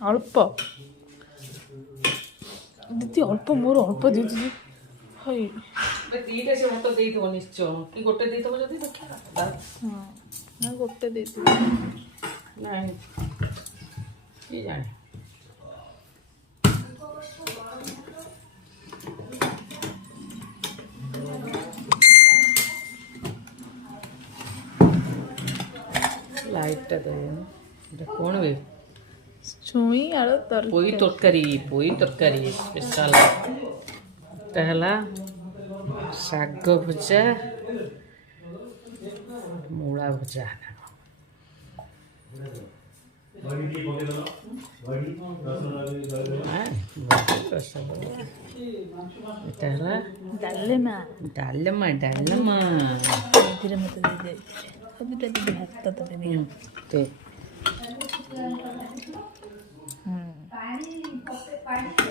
ଅଳ୍ପ ଦିଦି ଅଳ୍ପ ମୋର ଅଳ୍ପ ଦିଦି ହଇ ଦିଟା ସେ ମତେ ଦେଇଥିବ ନିଶ୍ଚୟ କି ଗୋଟେ ଦେଇଥିବ ଯଦି ଦେଖିବା ହଁ ନା ଗୋଟେ ଦେଇଥିବ ନାଇଁ କିଏ ଜାଣେ ଲାଇଟଟା ଦେଉନି ଏଇଟା କ'ଣ ବେ ଛୁଇଁ ଆଳୁ ପୋଇ ତରକାରୀ ସ୍ପେଶାଲ ଏଟା ହେଲା ଶାଗ ଭଜା ମୂଳା ଭଜା ଏଟା ହେଲା ଡାଲେମା ଡାଲମା ଏଥିରେ ମତେ ଦେଇଦେଇଛି ସବୁଟା ଦିଦି ଭାତ ତ ଦେବି